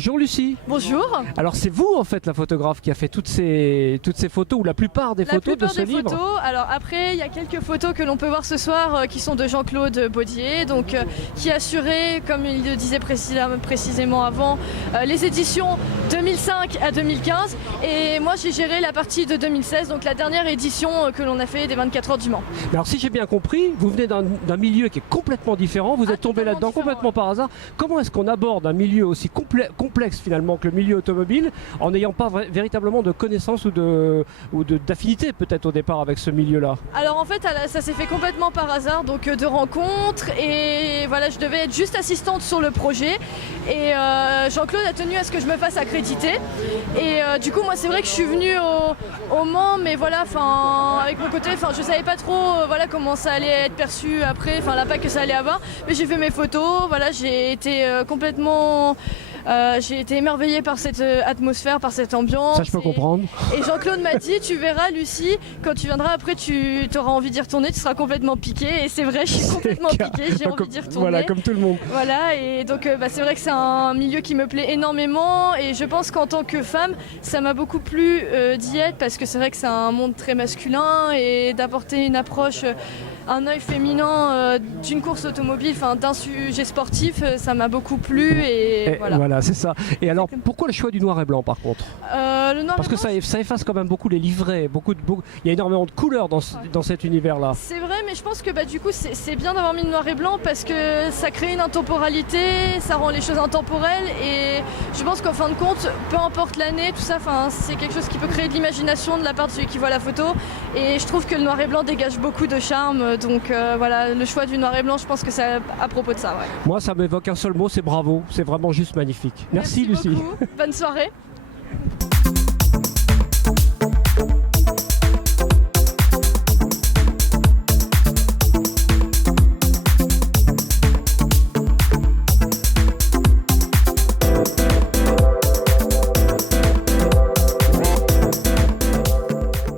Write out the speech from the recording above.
Bonjour Lucie. Bonjour. Alors c'est vous en fait la photographe qui a fait toutes ces photos ou la plupart des photos de ce livre. Photos. Alors après il y a quelques photos que l'on peut voir ce soir qui sont de Jean-Claude Baudier, donc qui assurait, comme il le disait précisément avant, les éditions 2005 à 2015 et moi j'ai géré la partie de 2016, donc la dernière édition que l'on a fait des 24 heures du Mans. Mais alors si j'ai bien compris, vous venez d'un milieu qui est complètement différent, vous êtes tombé là-dedans complètement par hasard. Comment est-ce qu'on aborde un milieu aussi complexe finalement que le milieu automobile en n'ayant pas véritablement de connaissances ou d'affinité peut-être au départ avec ce milieu-là? Alors en fait ça s'est fait complètement par hasard, donc de rencontres, et voilà, je devais être juste assistante sur le projet et Jean-Claude a tenu à ce que je me fasse accréditer et du coup moi c'est vrai que je suis venue au Mans, mais voilà, avec mon côté, je savais pas trop voilà comment ça allait être perçu après, l'impact que ça allait avoir, mais j'ai fait mes photos, voilà, j'ai été complètement j'ai été émerveillée par cette atmosphère, par cette ambiance. Ça je peux comprendre. Et Jean-Claude m'a dit, tu verras Lucie, quand tu viendras après tu auras envie d'y retourner, tu seras complètement piquée. Et c'est vrai, je suis complètement piquée, j'ai envie d'y retourner. Voilà, comme tout le monde. Voilà, et donc c'est vrai que c'est un milieu qui me plaît énormément. Et je pense qu'en tant que femme, ça m'a beaucoup plu d'y être, parce que c'est vrai que c'est un monde très masculin et d'apporter une approche, un œil féminin d'une course automobile, d'un sujet sportif, ça m'a beaucoup plu et voilà. Voilà, c'est ça. Et alors, pourquoi le choix du noir et blanc par contre? Le noir Parce que ça efface quand même beaucoup les livrets, il y a énormément de couleurs dans cet univers-là. C'est vrai, mais je pense que du coup c'est bien d'avoir mis le noir et blanc parce que ça crée une intemporalité, ça rend les choses intemporelles, et je pense qu'en fin de compte, peu importe l'année, tout ça, c'est quelque chose qui peut créer de l'imagination de la part de celui qui voit la photo, et je trouve que le noir et blanc dégage beaucoup de charme, donc voilà, le choix du noir et blanc, je pense que c'est à propos de ça. Ouais. Moi ça m'évoque un seul mot, c'est bravo, c'est vraiment juste magnifique. Merci Lucie. Beaucoup. Bonne soirée.